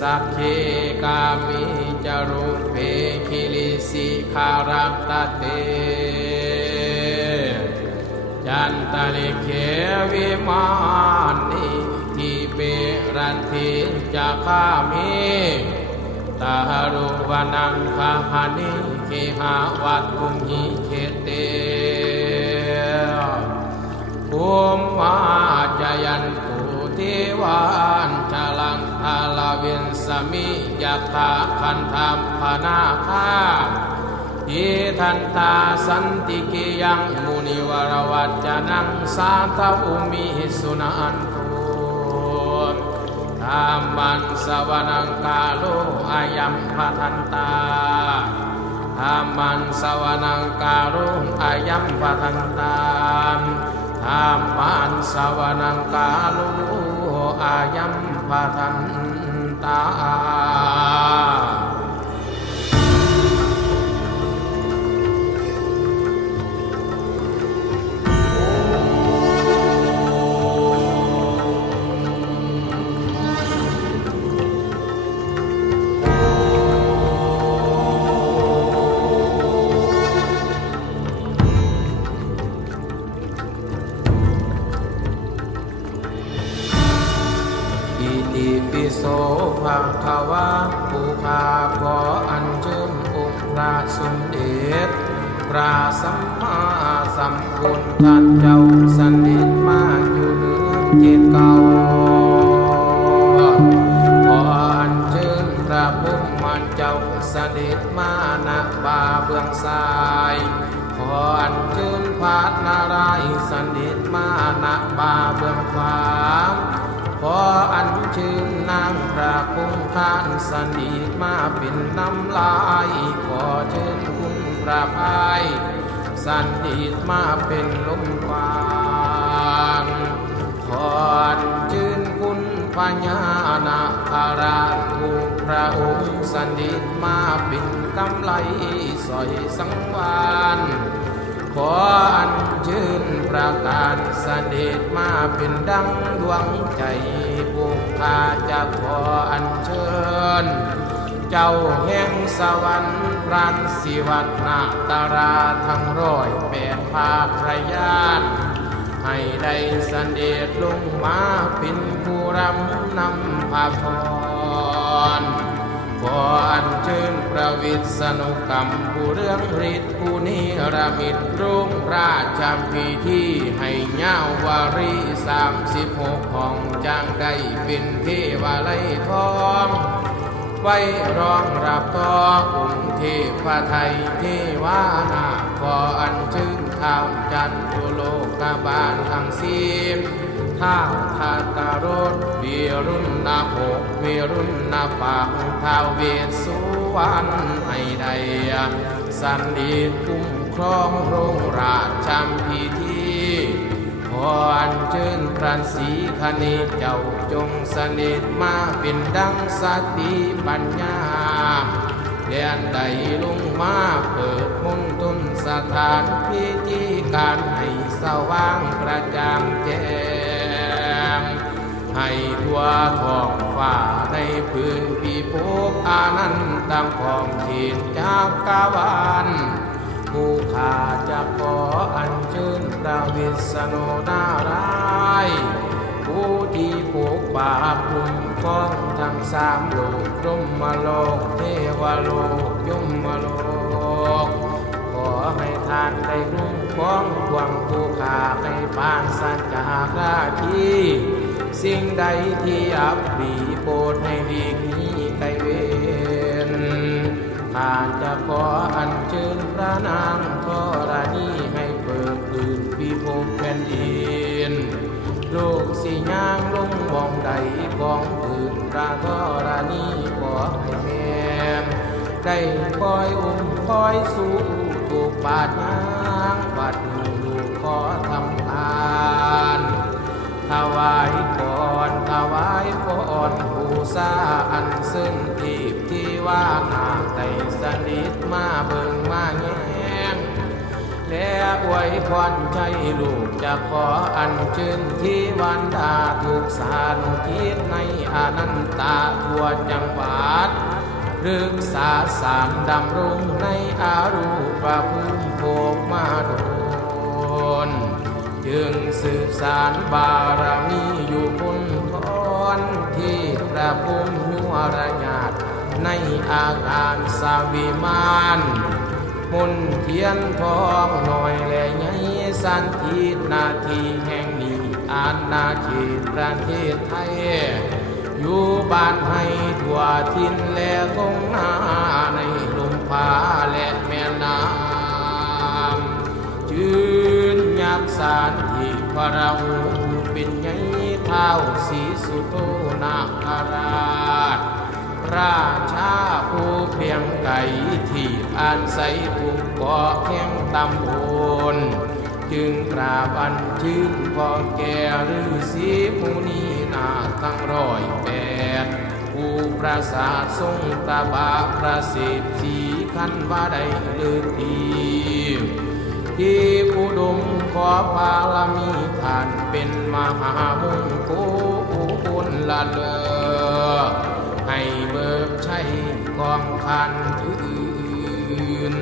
สักเคกามิจรุเพคิลิสิคารัตตเต จันตลิเขวิมานิทิเปรันทิจะข้ามิตารุวนังคาหานิเคหาวัตตุหิเขเตภูมิมาจยันตุเทวาน วินสมิยะถาคันธรรมพนาคาอิทันตาสันติกิยังมุนิวรวัจจนังสาตอุมิสุนันตุธรรมันสวนังกาโลอายัมพัทันตาธรรมันสวนังกาโลอายัมพัทันตาธรรมันสวนังกาโลอายัมพัทัน ตา ปิโสภะควะภูคาขออัญเชิญองค์พระสมเด็จพระสัมมาสัมพุทธเจ้าสันนิษมาอยู่เหนือเจตเก่าขออัญเชิญพระพุทธเจ้าสด็จมาณป่าเบื้องซ้ายขออัญเชิญพระนารายณ์สด็จมาณป่าเบื้องขวาขออัญเชิญางพระคงคานสนิทมาเป็นน้ำลายขอเชิญคุณพระพายสันติมาเป็นลมวานขออัญเชิญคุณปัญญานาคาราทุพระองค์สันติมาเป็นกำไลสอยสังวานขออัญเชิญประกาศเสด็จมาเป็นดังดวงใจ ข้าจะขออัญเชิญ เจ้าแห่งสวรรค์รันสิวัตนาตาราทั้งร้อยแปดภาคพระยานให้ได้สเสด็จลงมาเป็นผู้รำนำพาพร ชิญพระวิษณุกรรมผู้เรื่องฤทธิ์ผู้นิรมิตรุ่งราชพิธีให้เงาวารีสามสิบหกห้องจางได้เป็นเทวาลัยทองไว้รองรับต่อองค์เทพไทยเทวานาขออัญเชิญท้าวจันทุโลกบาลทั้งสิ้นท้าวทาตารถวีรุณนาภกวีรุณนาปากท้าวเวสสุ วรรณให้ได้สันดีคุ้มครองโรงราชจำพิธีขออัญเชิญพระศรีคเนศเจ้าจงสนิทมาเป็นดังสติปัญญาเลียนใดลงมาเปิดมนตุนสถานพิธีการให้สว่างกระจ่างแจ้ง ให้ทั่วท้องฟ้าในพื้นพิภพอานันตามของเขีนจากกาวานผู้ขาจะขออัญเชิญพระวิษณุนารายผู้ที่ปกป่าบคุ้มครองทั้งสามโลกยมมาโลกเทวโลกยมโลก ขอให้ทานได้รุ่งฟ้องดวงผู้ขาให้ปานสัจจาราที สิ่งใดที่อับปีโปรดให้หลีกนี้ไกลเวนข้าจะขออัญเชิญพระนางธรณีให้เปิดพื้นพิภพแผ่นดินโลกสิย่างลงมองใดกองพื้นพระธรณีขอให้แม่ได้คอยอุ้มคอยสู้ถูกบาดยางบาดมือลูกขอ อนบูชาอันซึ่งทีบที่ว่านาไต่สนิทมาเบิ่งมาแย้งและอวยวยพรใจลูกจะขออัญเชิญที่วันดาทุกสารทิศในอนันตาทั่วจังหวัดรึกษาสารดำรงในอารูปภูมิโภคมาโดน จึงสืบสารบารมี รญาตในอาการสาวิมานมุนเทียนทองหน่อยและไงสันทีนาทีแห่งนี้อาณาเขตประเทศไทย อยู่บ้านให้ทั่วทินและคงนาในลมพาและแม่น้ำจืนยักษ์สารที่พระหูเป็นไงเท้าสีสุโตนาครา ราชาผู้เพียงไก่ที่อาศัยผู้เกาะแห่งตำบลจึงกราบอันชื่นพ่อแก่ฤาษีมุนีนาทั้งร้อยแปดผู้ประสาททรงตาบะประสิทธิีขันว่าได้ลือดีที่ผู้ดมขอพาลมีทานเป็นมหามงคลละเลอให้ กองคันอื่น